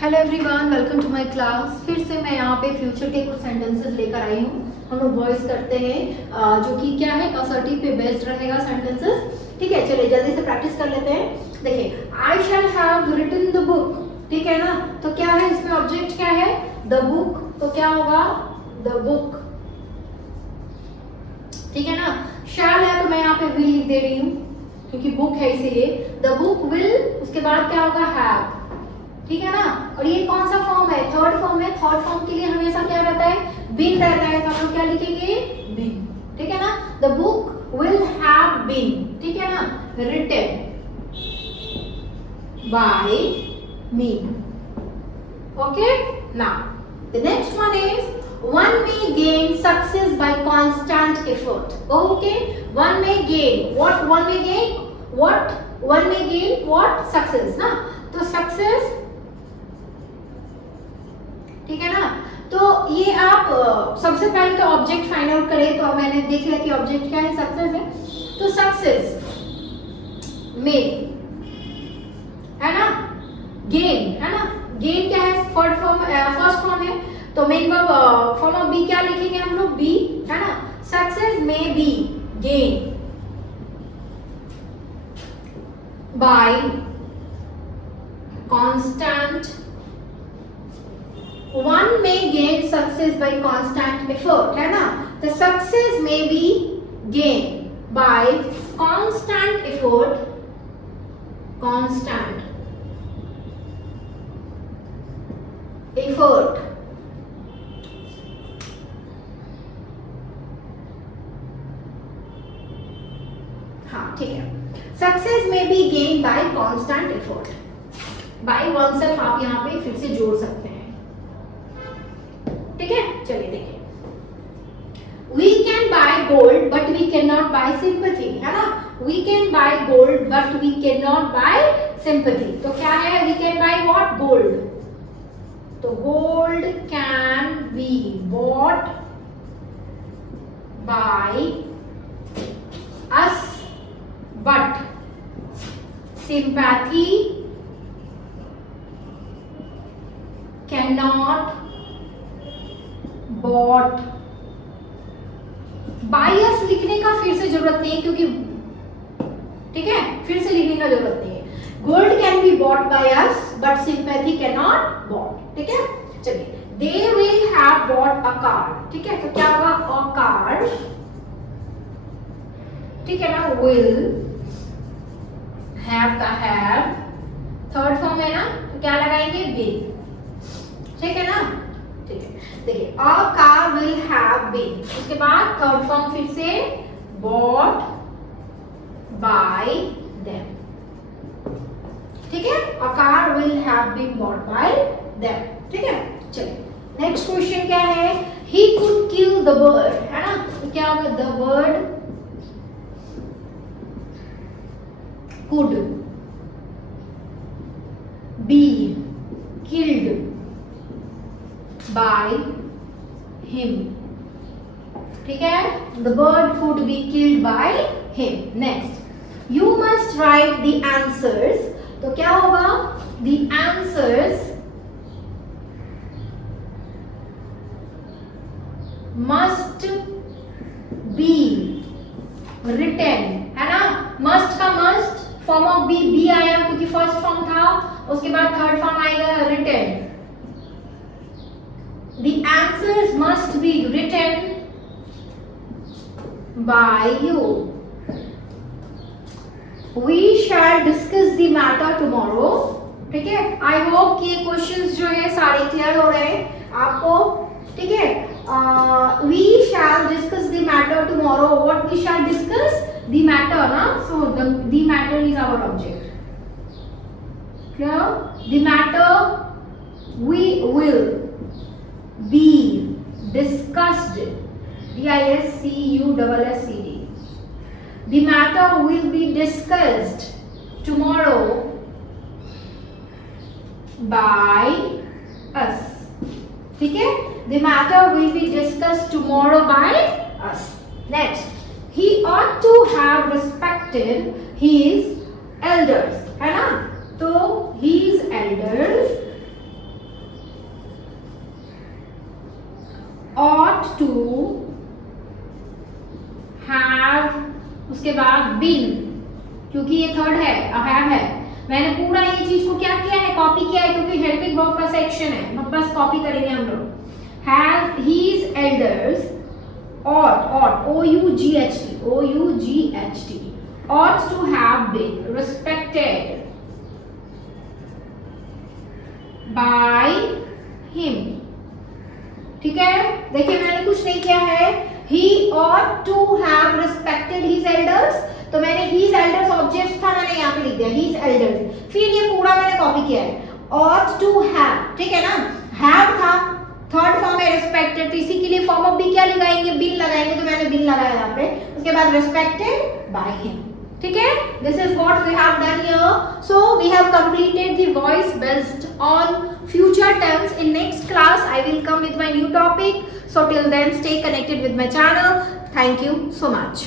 Hello everyone, welcome to my class. फिर से मैं यहाँ पे फ्यूचर के कुछ सेंटेंसेस लेकर आई हूँ। हम लोग वॉइस करते हैं जो कि क्या है, असर्टिव पे बेस्ड रहेगा सेंटेंसेस। ठीक है, चलिए जल्दी से प्रैक्टिस कर लेते हैं। देखिए, I shall have written the book. ठीक है ना, तो क्या है इसमें ऑब्जेक्ट क्या है, द बुक। तो क्या होगा, द बुक। ठीक है ना, शैल है तो मैं यहाँ पे विल लिख दे रही हूँ क्योंकि बुक है इसीलिए। द बुक विल, उसके बाद क्या होगा, हैव। ठीक है ना, और ये कौन सा फॉर्म है, थर्ड फॉर्म है। थर्ड फॉर्म के लिए हमेशा क्या रहता है, बीन रहता है, तो हम लोग क्या लिखेंगे, बीन। ठीक है ना, the book will have been, ठीक है ना, written by me. Okay, now the next one is one may gain success by constant effort. Okay, one may gain what, one may gain what, one may gain what, success ना। तो success, ठीक है ना, तो ये आप सबसे पहले तो ऑब्जेक्ट फाइंड आउट करें। तो मैंने देख लिया कि ऑब्जेक्ट क्या है, सक्सेस है। तो सक्सेस में है ना, गेन है ना, गेन क्या है, फर्स्ट फॉर्म है। तो main verb form of be क्या लिखेंगे हम लोग, बी है ना। Success may be gain by constant, one may gain success by constant effort, है ना। The success may be gained by constant effort, constant effort। हाँ ठीक है, success may be gain by constant effort. By oneself आप यहाँ पे फिर से जोड़ सकते हैं। ठीक है, चलिए देखिए, we can buy gold but we can not buy sympathy, है ना। We can buy gold but we can not buy sympathy. तो क्या है, we can buy what, gold. तो gold can be bought by us but sympathy cannot bought। By us लिखने का फिर से जरूरत नहीं है क्योंकि, ठीक है, फिर से लिखने का जरूरत नहीं है। Gold can be bought by us but sympathy can not bought. ठीक है, चलिए, they will have bought a car. ठीक है, तो क्या होगा, अ कार, ठीक है ना, विल हैव का हैव, थर्ड फॉर्म है ना, तो क्या लगाएंगे, बीन। ठीक है ना, ठीक है, देखिए, a car will have been, उसके बाद थर्ड फॉर्म फिर से बॉट बाय देम। ठीक है, a car will have been bought by them. ठीक है, चलिए नेक्स्ट क्वेश्चन क्या है, he could kill the bird, है ना। तो क्या होगा, the bird could be killed by him। ठीक है, the bird could be killed by him। next, you must write the answers। तो क्या होगा, the answers must be written, है ना। must का must, form of be, be आया क्योंकि फर्स्ट फॉर्म था, उसके बाद थर्ड फॉर्म आएगा written. The answers must be written by you. We shall discuss the matter tomorrow. ठीक है, आई होप कि ये क्वेश्चंस जो है सारे क्लियर हो रहे हैं आपको। ठीक है, we shall discuss the matter tomorrow. What we shall discuss, the matter na, so the matter is our object। clear, the matter we will be discussed, discussed, the matter will be discussed tomorrow by us। ठीक है, the matter will be discussed tomorrow by us। next, he ought to have respected his elders, है ना। तो his elders to have, उसके बाद been, क्योंकि ये third है, have है, मैंने पूरा ये चीज को क्या किया है, कॉपी किया है, क्योंकि हेल्पिंग वर्ब का सेक्शन है, बस कॉपी करेंगे हम लोग. Have his elders ought, O-U-G-H-T, ought to have been respected by him. ठीक है, देखिए मैंने कुछ नहीं किया है. He ought to have respected his elders, तो मैंने his elders ऑब्जेक्ट था, मैंने यहाँ पे लिख दिया his elders. फिर ये पूरा मैंने कॉपी किया है. ought to have, ठीक है ना, have था, थर्ड फॉर्म है respected, तो इसी के लिए फॉर्म ऑफ बी क्या लगाएंगे, बिन लगाएंगे, तो मैंने बिन लगाया यहाँ पे. उसके बाद respected by him. ठीक है, this is what we have done here. So we have completed the voice based on future tense. In next class I will come with my new topic. So till then stay connected with my channel. Thank you so much.